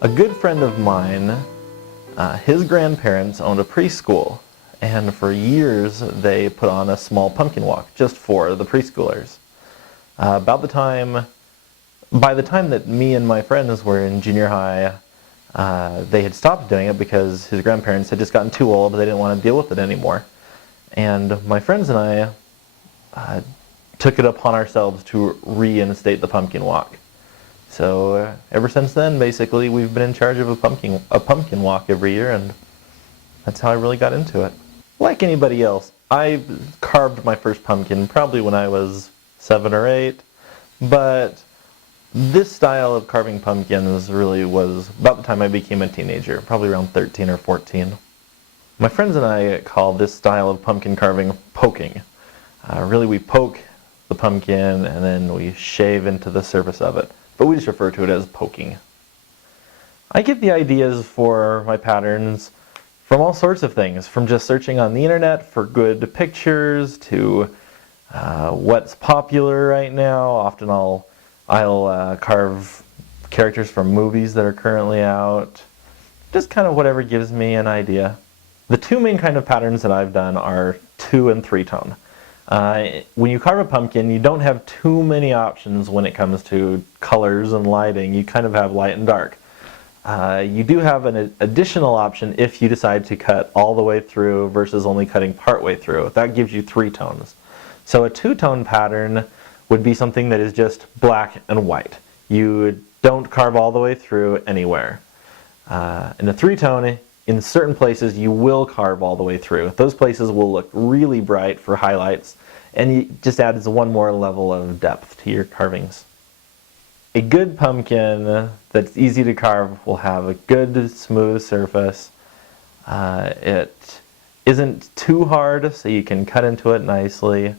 A good friend of mine, his grandparents owned a preschool, and for years they put on a small pumpkin walk just for the preschoolers. By the time that me and my friends were in junior high, they had stopped doing it because his grandparents had just gotten too old. They didn't want to deal with it anymore. And my friends and I took it upon ourselves to reinstate the pumpkin walk. So ever since then, basically, we've been in charge of a pumpkin walk every year, and that's how I really got into it. Like anybody else, I carved my first pumpkin probably when I was 7 or 8, but this style of carving pumpkins really was about the time I became a teenager, probably around 13 or 14. My friends and I call this style of pumpkin carving poking. Really, we poke the pumpkin and then we shave into the surface of it, but we just refer to it as poking. I get the ideas for my patterns from all sorts of things, from just searching on the internet for good pictures to what's popular right now. Often I'll carve characters from movies that are currently out. Just kind of whatever gives me an idea. The two main kind of patterns that I've done are 2- and 3-tone. When you carve a pumpkin, you don't have too many options when it comes to colors and lighting. You kind of have light and dark. You do have an additional option if you decide to cut all the way through versus only cutting part way through. That gives you 3 tones. So a 2-tone pattern would be something that is just black and white. You don't carve all the way through anywhere. In a 3-tone, in certain places you will carve all the way through. Those places will look really bright for highlights, and it just adds one more level of depth to your carvings. A good pumpkin that's easy to carve will have a good smooth surface. It isn't too hard, so you can cut into it nicely.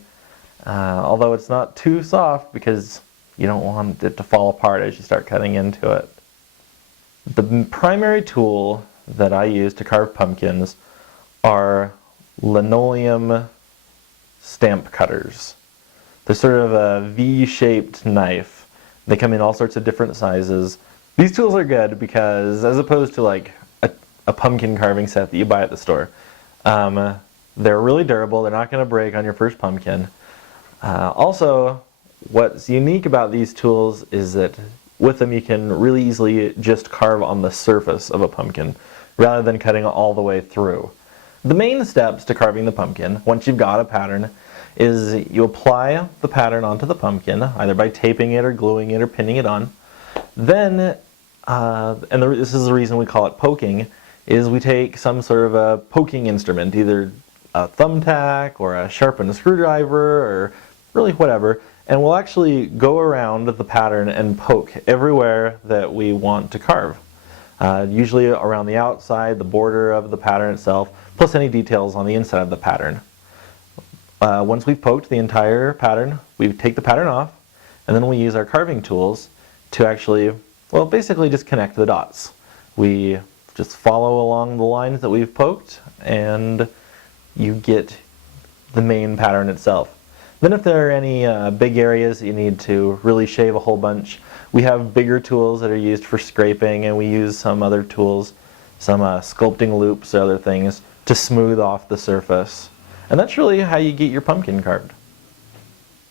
Although it's not too soft because you don't want it to fall apart as you start cutting into it. The primary tool that I use to carve pumpkins are linoleum stamp cutters. They're sort of a V-shaped knife. They come in all sorts of different sizes. These tools are good because, as opposed to like a pumpkin carving set that you buy at the store, they're really durable. They're not going to break on your first pumpkin. Also, what's unique about these tools is that with them you can really easily just carve on the surface of a pumpkin rather than cutting all the way through. The main steps to carving the pumpkin, once you've got a pattern, is you apply the pattern onto the pumpkin, either by taping it or gluing it or pinning it on. Then, this is the reason we call it poking, is we take some sort of a poking instrument, either a thumbtack or a sharpened screwdriver or really whatever, and we'll actually go around the pattern and poke everywhere that we want to carve. Usually around the outside, the border of the pattern itself, plus any details on the inside of the pattern. Once we've poked the entire pattern, we take the pattern off, and then we use our carving tools to actually, well, basically just connect the dots. We just follow along the lines that we've poked, and you get the main pattern itself. Then if there are any big areas that you need to really shave a whole bunch, we have bigger tools that are used for scraping, and we use some other tools, some sculpting loops or other things, to smooth off the surface. And that's really how you get your pumpkin carved.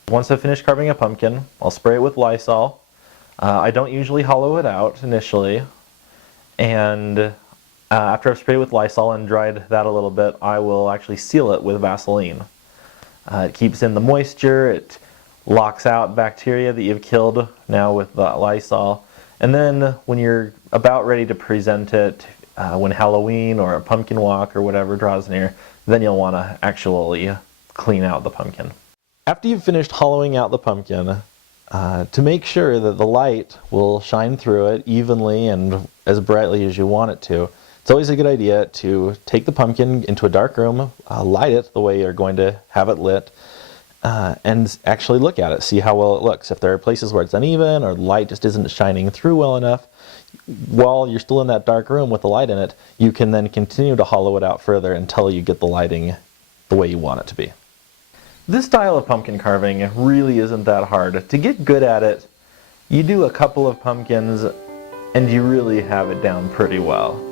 Once I've finished carving a pumpkin, I'll spray it with Lysol. I don't usually hollow it out initially, and after I've sprayed it with Lysol and dried that a little bit, I will actually seal it with Vaseline. It keeps in the moisture, it locks out bacteria that you've killed now with the Lysol, and then when you're about ready to present it, when Halloween or a pumpkin walk or whatever draws near, then you'll want to actually clean out the pumpkin. After you've finished hollowing out the pumpkin, to make sure that the light will shine through it evenly and as brightly as you want it to, it's always a good idea to take the pumpkin into a dark room, light it the way you're going to have it lit, and actually look at it, see how well it looks. If there are places where it's uneven or the light just isn't shining through well enough, while you're still in that dark room with the light in it, you can then continue to hollow it out further until you get the lighting the way you want it to be. This style of pumpkin carving really isn't that hard. To get good at it, you do a couple of pumpkins and you really have it down pretty well.